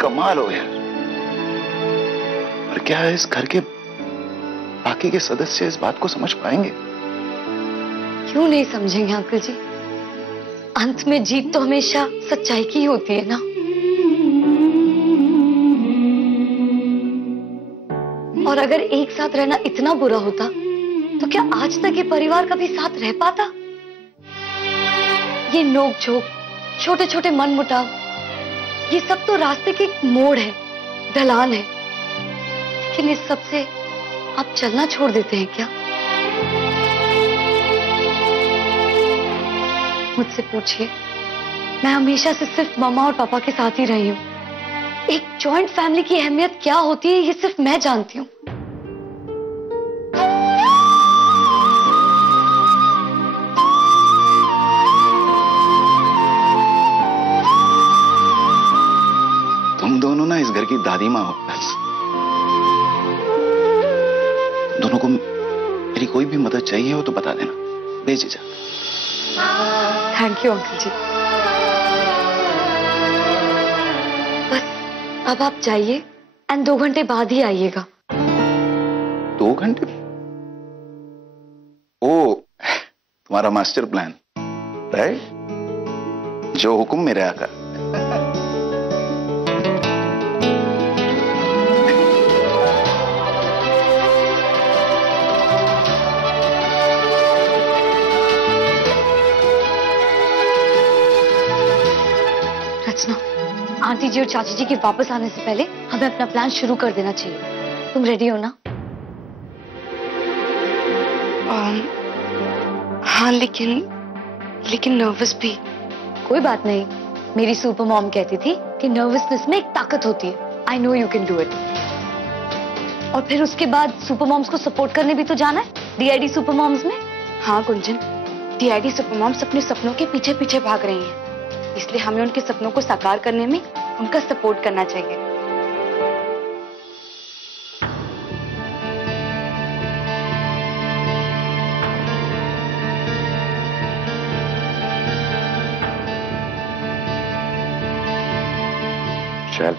कमाल हो गया। पर क्या इस घर के बाकी के सदस्य इस बात को समझ पाएंगे? क्यों नहीं समझेंगे अंकल जी? अंत में जीत तो हमेशा सच्चाई की ही होती है ना। और अगर एक साथ रहना इतना बुरा होता तो क्या आज तक ये परिवार कभी साथ रह पाता? ये नोक-झोंक, छोटे छोटे मनमुटाव, ये सब तो रास्ते के एक मोड़ है, ढलान है। लेकिन इस सब से आप चलना छोड़ देते हैं क्या? मुझसे पूछिए, मैं हमेशा से सिर्फ मम्मा और पापा के साथ ही रही हूँ। एक जॉइंट फैमिली की अहमियत क्या होती है ये सिर्फ मैं जानती हूँ। तुम दोनों ना इस घर की दादी माँ हो। दोनों को मेरी कोई भी मदद चाहिए हो तो बता देना, बेझिझक। थैंक यू अंकल जी। बस अब आप जाइए एंड 2 घंटे बाद ही आइएगा। 2 घंटे? ओ, तुम्हारा मास्टर प्लान, राइट? जो हुक्म मेरे आका। आंटी जी और चाची जी के वापस आने से पहले हमें अपना प्लान शुरू कर देना चाहिए। तुम रेडी हो ना? हाँ, लेकिन नर्वस भी। कोई बात नहीं, मेरी सुपर मॉम कहती थी कि नर्वसनेस में एक ताकत होती है। I know you can do it. और फिर उसके बाद सुपर मॉम्स को सपोर्ट करने भी तो जाना है, डीआईडी सुपर मॉम्स में। हाँ गुंजन, डीआईडी सुपर मॉम्स अपने सपनों के पीछे पीछे भाग रही हैं, इसलिए हमें उनके सपनों को साकार करने में उनका सपोर्ट करना चाहिए। शैल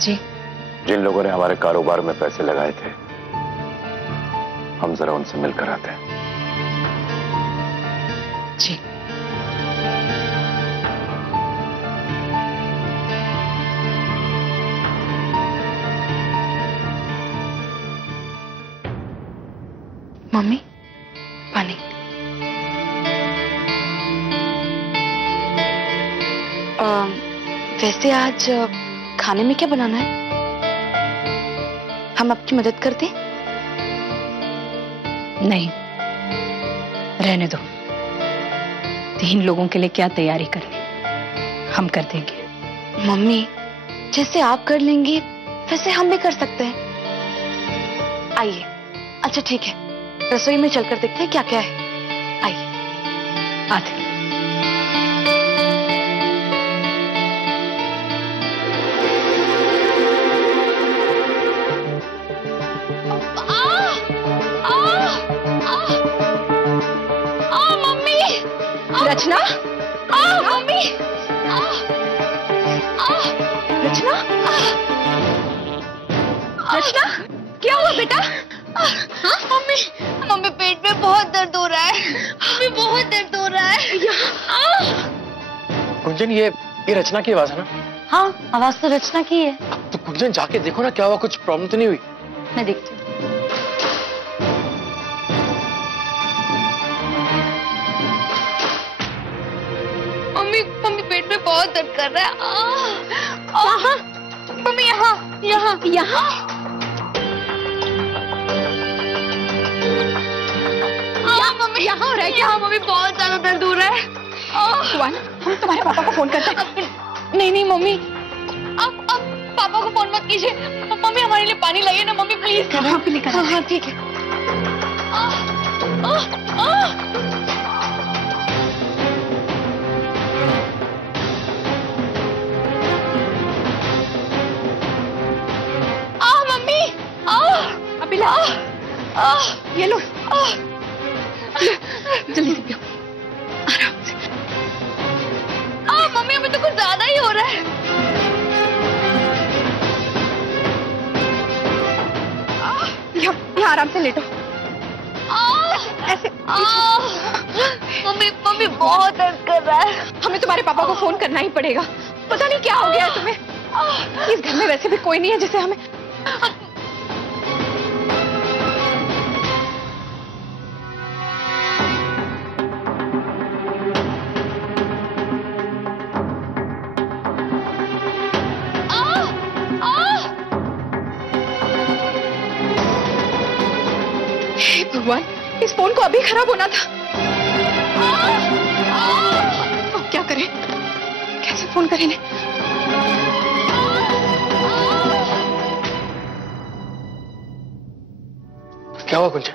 जी। जिन लोगों ने हमारे कारोबार में पैसे लगाए थे, हम जरा उनसे मिलकर आते हैं। जी। मम्मी, पानी। वैसे आज खाने में क्या बनाना है? हम आपकी मदद करते? नहीं, रहने दो। 3 लोगों के लिए क्या तैयारी करनी, हम कर देंगे। मम्मी, जैसे आप कर लेंगी वैसे हम भी कर सकते हैं। आइए। अच्छा ठीक है, रसोई में चलकर देखते हैं क्या क्या है। आइए। आते। मम्मी! रचना? मम्मी! रचना? रचना, क्या हुआ बेटा? मम्मी पेट में बहुत दर्द हो रहा है। मम्मी बहुत दर्द हो रहा है। गुंजन, ये रचना की आवाज है ना? हाँ, आवाज तो रचना की है। तो गुंजन जाके देखो ना, क्या हुआ, कुछ प्रॉब्लम तो नहीं हुई? मैं देखती हूँ। मम्मी पेट में बहुत दर्द कर रहा है। मम्मी यहाँ यहाँ यहाँ। मम्मी यहाँ हो रहा है क्या? मम्मी बहुत ज्यादा दर्द हो रहा है। हम तुम्हारे पापा को फोन करते हैं। नहीं मम्मी, आप पापा को फोन मत कीजिए। मम्मी हमारे लिए पानी लाइए ना मम्मी, प्लीज। हाँ ठीक है। मम्मी अभी ला। ये लो, जल्दी से पियो, आराम से। मम्मी अभी तो कुछ ज्यादा ही हो रहा है। आराम से लेटो। ऐसे मम्मी मम्मी बहुत दर्द कर रहा है। हमें तुम्हारे पापा को फोन करना ही पड़ेगा। पता नहीं क्या हो गया है तुम्हें। इस घर में वैसे भी कोई नहीं है जिसे हमें। हे भगवान, इस फोन को अभी खराब होना था। अब क्या करें, कैसे फोन करें इन्हें? क्या हुआ कुंजन?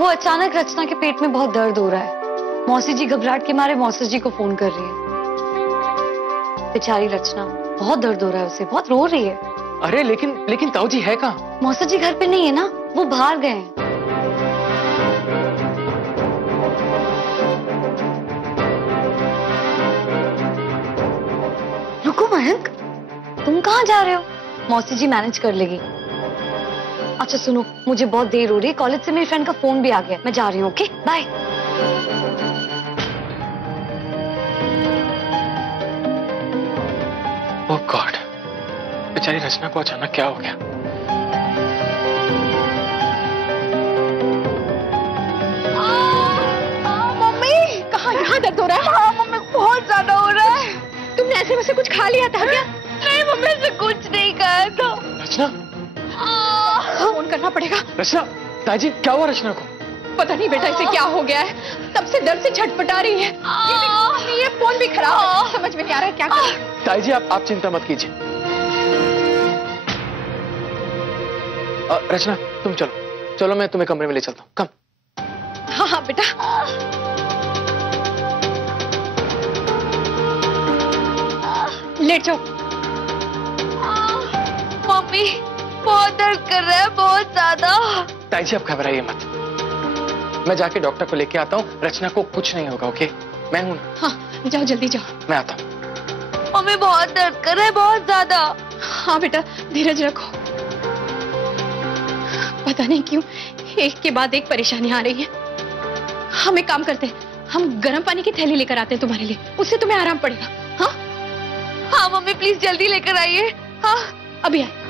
वो अचानक रचना के पेट में बहुत दर्द हो रहा है। मौसी जी घबराहट के मारे मौसी जी को फोन कर रही है। बेचारी रचना, बहुत दर्द हो रहा है उसे, बहुत रो रही है। अरे लेकिन ताऊ जी है कहाँ? मौसी जी घर पे नहीं है ना, वो बाहर गए हैं। रुको मयंक, तुम कहाँ जा रहे हो? मौसी जी मैनेज कर लेगी। अच्छा सुनो, मुझे बहुत देर हो रही है, कॉलेज से मेरी फ्रेंड का फोन भी आ गया, मैं जा रही हूँ। Okay bye. ओह गॉड, बेचारी रचना को अचानक क्या हो गया? मम्मी कहाँ? यहाँ दर्द हो रहा है? हाँ मम्मी, बहुत ज्यादा हो रहा है। तुमने ऐसे में से कुछ खा लिया था क्या? नहीं मम्मी, ऐसे कुछ नहीं खाया था। रचना, फोन करना पड़ेगा। रचना, ताजी क्या हुआ रचना को? पता नहीं बेटा इसे क्या हो गया है, तब से दर्द से छटपटा रही है। ये फोन भी खराब है, समझ में नहीं आ रहा है क्या करें। ताई जी आप चिंता मत कीजिए। रचना तुम चलो, चलो मैं तुम्हें कमरे में ले चलता हूँ। कम। हाँ हाँ बेटा। लेट जाओ। मम्मी बहुत दर्द कर रहा है, बहुत ज्यादा। ताई जी आप घबराइए मत, मैं जाके डॉक्टर को लेके आता हूँ। रचना को कुछ नहीं होगा, ओके? मैं हूं ना। हाँ जाओ, जल्दी जाओ। मैं आता हूँ। मम्मी बहुत दर्द कर रहा है, बहुत ज्यादा। हाँ बेटा धीरज रखो। पता नहीं क्यों एक के बाद एक परेशानी आ रही है। हम एक काम करते हैं, हम गर्म पानी की थैली लेकर आते हैं तुम्हारे लिए, उससे तुम्हें आराम पड़ेगा। हाँ हाँ मम्मी प्लीज जल्दी लेकर आइए। हाँ अभी आए।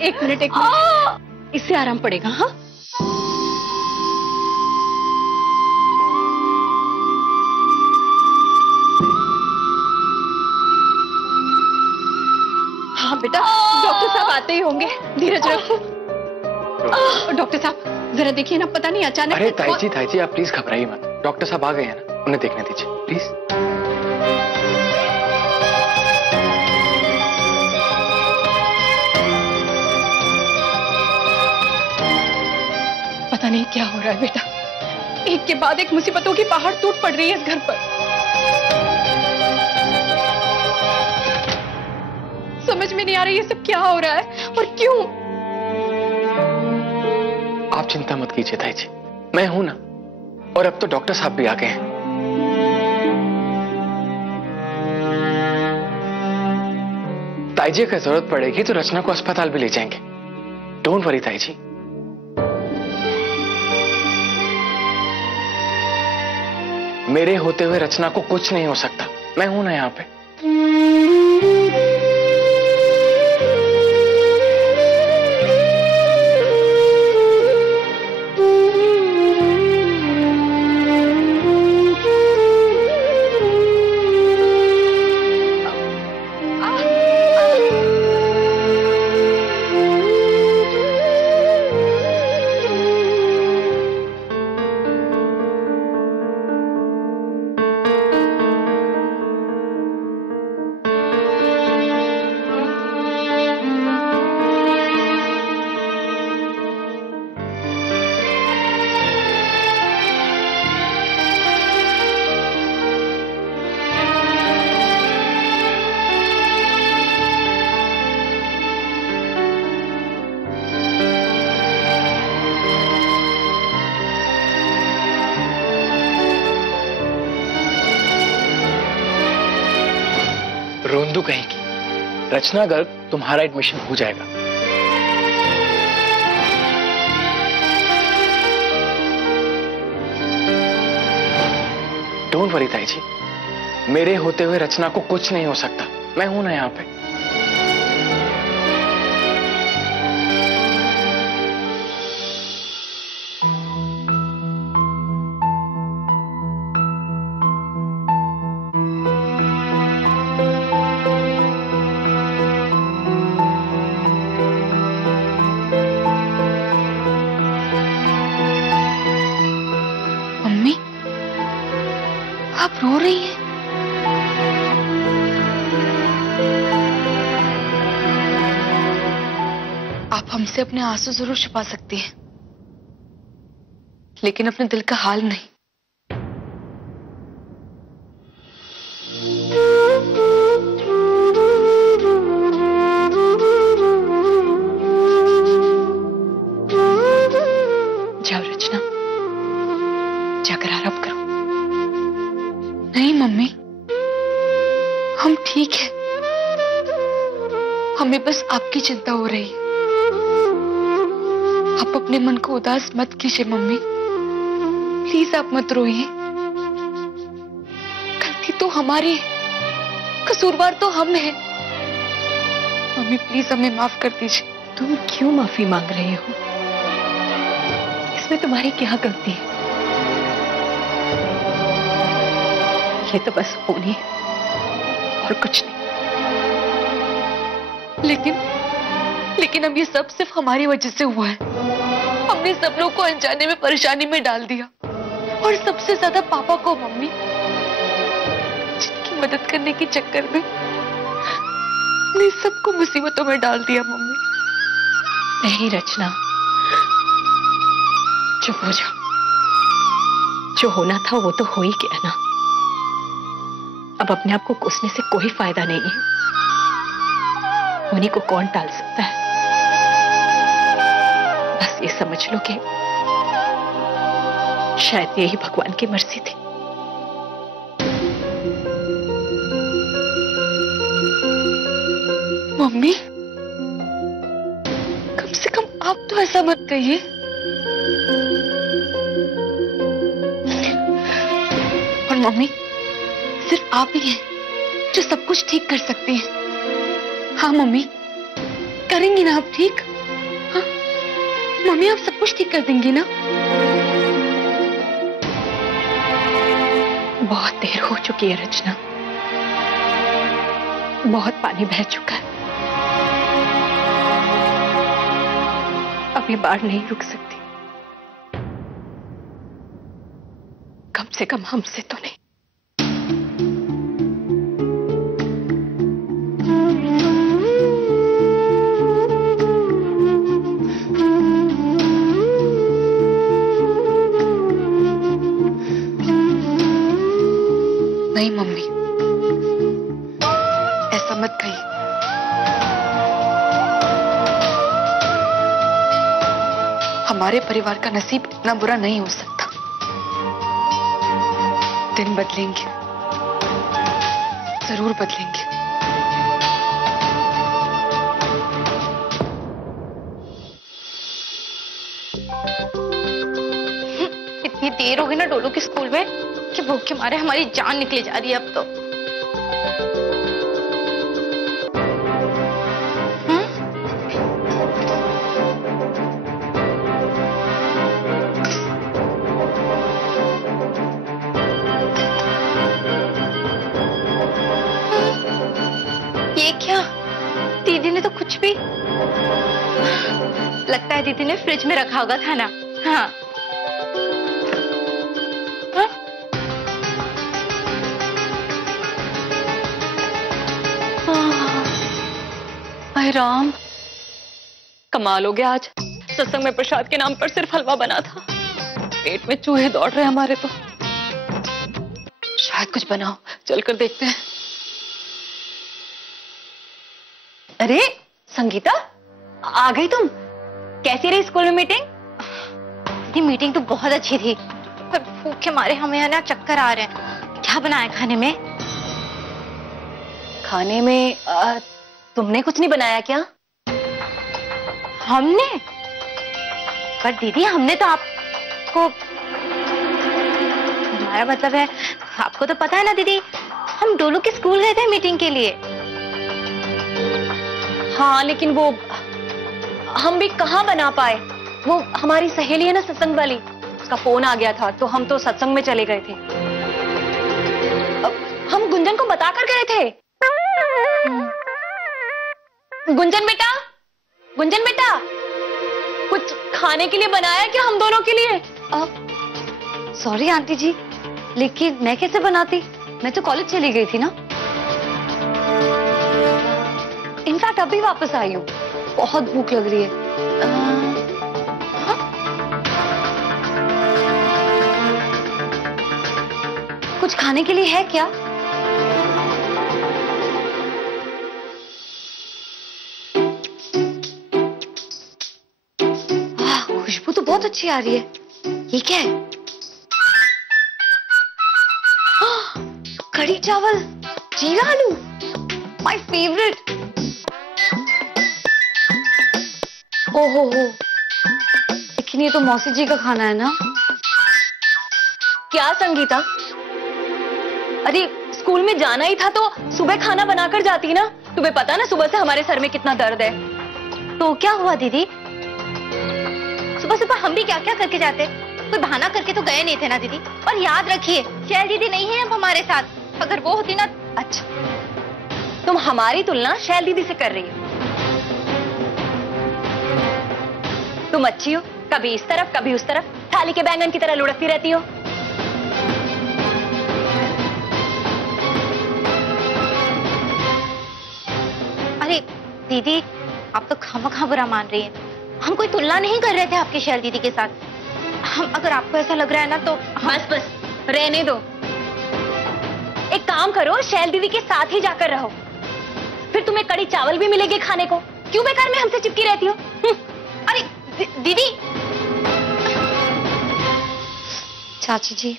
एक मिनट इससे आराम पड़ेगा। हाँ हाँ बेटा, डॉक्टर साहब आते ही होंगे, धीरज रखो। डॉक्टर साहब जरा देखिए ना, पता नहीं अचानक। अरे ताई जी आप प्लीज घबराइए मत, डॉक्टर साहब आ गए हैं ना, उन्हें देखने दीजिए प्लीज। पता नहीं क्या हो रहा है बेटा, एक के बाद एक मुसीबतों की पहाड़ टूट पड़ रही है इस घर पर। समझ में नहीं आ रही ये सब क्या हो रहा है और क्यों। आप चिंता मत कीजिए ताई जी, मैं हूं ना, और अब तो डॉक्टर साहब भी आ गए हैं। ताई जी अगर जरूरत पड़ेगी तो रचना को अस्पताल भी ले जाएंगे। डोंट वरी ताई जी। मेरे होते हुए रचना को कुछ नहीं हो सकता, मैं हूं ना यहाँ पे। रचना गर्ग, तुम्हारा एडमिशन हो जाएगा। डोंट वरी ताई जी, मेरे होते हुए रचना को कुछ नहीं हो सकता। मैं हूं ना यहाँ पे। आप रो रही हैं? आप हमसे अपने आंसू जरूर छुपा सकती हैं, लेकिन अपने दिल का हाल नहीं। जाओ रचना, जाकर आराम करो। नहीं मम्मी, हम ठीक है। हमें बस आपकी चिंता हो रही है। आप अपने मन को उदास मत कीजिए मम्मी, प्लीज आप मत रोइए। गलती तो हमारी है, कसूरवार तो हम हैं। मम्मी प्लीज हमें माफ कर दीजिए। तुम क्यों माफी मांग रहे हो? इसमें तुम्हारी क्या गलती है? ये तो बस होनी है और कुछ नहीं। लेकिन अब ये सब सिर्फ हमारी वजह से हुआ है। हमने सब लोग को अनजाने में परेशानी में डाल दिया, और सबसे ज्यादा पापा को मम्मी, जिनकी मदद करने के चक्कर में हमने सबको मुसीबतों में डाल दिया मम्मी। नहीं रचना, चुप हो जाओ। जो होना था वो तो हो ही गया ना। अब अपने आप को कोसने से कोई फायदा नहीं है। होने को कौन टाल सकता है? बस ये समझ लो कि शायद यही भगवान की मर्जी थी। मम्मी, कम से कम आप तो ऐसा मत कहिए। और मम्मी, सिर्फ आप ही हैं जो सब कुछ ठीक कर सकती हैं। हाँ मम्मी, करेंगी ना आप ठीक? हाँ मम्मी, आप सब कुछ ठीक कर देंगी ना? बहुत देर हो चुकी है रचना, बहुत पानी बह चुका है। अब ये बाढ़ नहीं रुक सकती, कम से कम हमसे तो नहीं। नहीं मम्मी, ऐसा मत कहिए। हमारे परिवार का नसीब इतना बुरा नहीं हो सकता। दिन बदलेंगे, जरूर बदलेंगे। इतनी देर हो गई ना डोलू के स्कूल में कि भूख के मारे हमारी जान निकली जा रही है अब तो। ये क्या? दीदी ने तो कुछ भी, लगता है दीदी ने फ्रिज में रखा होगा खाना। हाँ राम, कमाल हो गया। आज सत्संग में प्रसाद के नाम पर सिर्फ हलवा बना था, पेट में चूहे दौड़ रहे हमारे तो। शायद कुछ बनाओ, चलकर देखते हैं। अरे संगीता, आ गई तुम? कैसी रही स्कूल में मीटिंग? दीदी मीटिंग तो बहुत अच्छी थी, पर भूख के मारे हमें है ना चक्कर आ रहे हैं। क्या बनाया खाने में? खाने में तुमने कुछ नहीं बनाया क्या? हमने? पर दीदी हमने तो आपको, हमारा मतलब है, आपको तो पता है ना दीदी, हम डोलू के स्कूल गए थे मीटिंग के लिए। हाँ लेकिन वो हम भी कहाँ बना पाए। वो हमारी सहेली है ना सत्संग वाली, उसका फोन आ गया था तो हम तो सत्संग में चले गए थे। हम गुंजन को बता कर गए थे। गुंजन बेटा, गुंजन बेटा, कुछ खाने के लिए बनाया क्या हम दोनों के लिए? सॉरी आंटी जी, लेकिन मैं कैसे बनाती? मैं तो कॉलेज चली गई थी ना। इनफैक्ट अभी वापस आई हूँ, बहुत भूख लग रही है। कुछ खाने के लिए है क्या? खुशबू तो बहुत अच्छी आ रही है। ये क्या है? कढ़ी चावल, जीरा आलू, माय फेवरेट। ओहो हो, लेकिन ये तो मौसी जी का खाना है ना। क्या संगीता, अरे स्कूल में जाना ही था तो सुबह खाना बनाकर जाती ना। तुम्हें पता ना सुबह से हमारे सर में कितना दर्द है। तो क्या हुआ दीदी? सुबह सुबह हम भी क्या क्या करके जाते, कोई बहाना करके तो गए नहीं थे ना दीदी। और याद रखिए, शैल दीदी नहीं है अब हमारे साथ। अगर वो होती ना। अच्छा, तुम हमारी तुलना शैल दीदी से कर रही हो। तुम अच्छी हो, कभी इस तरफ कभी उस तरफ, थाली के बैंगन की तरह लुढ़कती रहती हो। अरे दीदी, आप तो खामखा बुरा मान रही हैं। हम कोई तुलना नहीं कर रहे थे आपकी शैल दीदी के साथ। हम, अगर आपको ऐसा लग रहा है ना तो बस बस रहने दो। एक काम करो, शैल दीदी के साथ ही जाकर रहो, फिर तुम्हें कड़ी चावल भी मिलेंगे खाने को। क्यों बेकार में हमसे चिपकी रहती हो? अरे दीदी। चाची जी,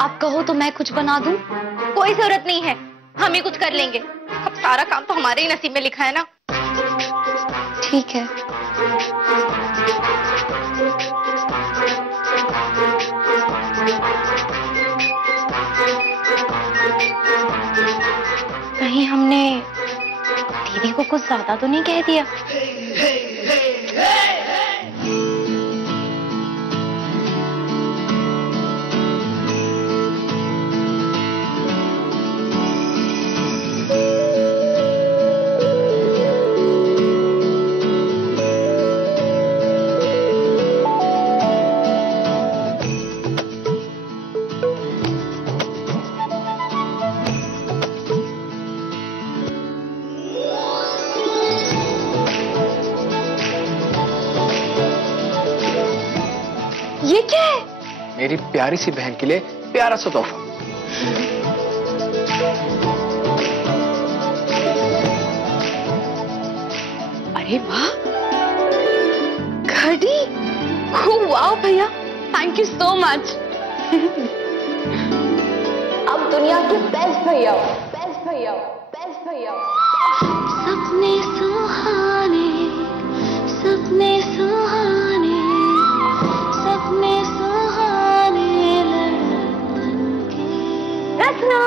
आप कहो तो मैं कुछ बना दूं? कोई जरूरत नहीं है, हम ही कुछ कर लेंगे। अब सारा काम तो हमारे ही नसीब में लिखा है ना। ठीक है। कहीं हमने दीदी को कुछ ज्यादा तो नहीं कह दिया? ये क्या है? मेरी प्यारी सी बहन के लिए प्यारा सा तोहफा। अरे वाह, घड़ी! वाह भैया, थैंक यू सो मच। अब दुनिया के बेस्ट भैया, बेस्ट भैया, बेस्ट भैया। सपने सुहाने, सपने सुहाने, सपने सुहाने रचना,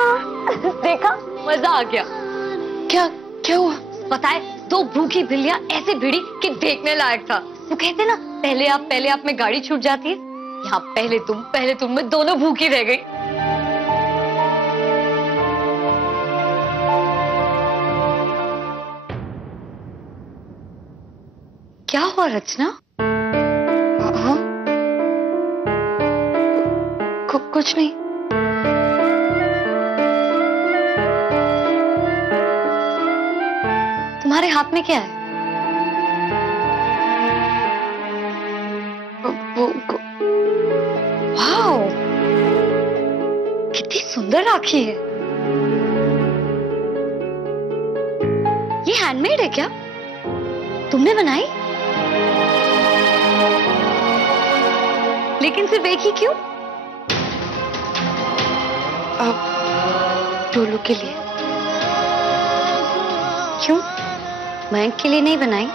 देखा, मजा आ गया। क्या क्या हुआ? पता है, दो भूखी बिल्लियां ऐसे भिड़ी कि देखने लायक था। वो कहते ना, पहले आप में गाड़ी छूट जाती है। यहाँ पहले तुम में दोनों भूखी रह गई। क्या हुआ रचना? हाँ? कुछ नहीं। तुम्हारे हाथ में क्या है? वाओ, कितनी सुंदर राखी है। ये हैंडमेड है क्या? तुमने बनाई? लेकिन सिर्फ एक ही क्यों? अब टोलू के लिए। मयंक के लिए नहीं बनाई,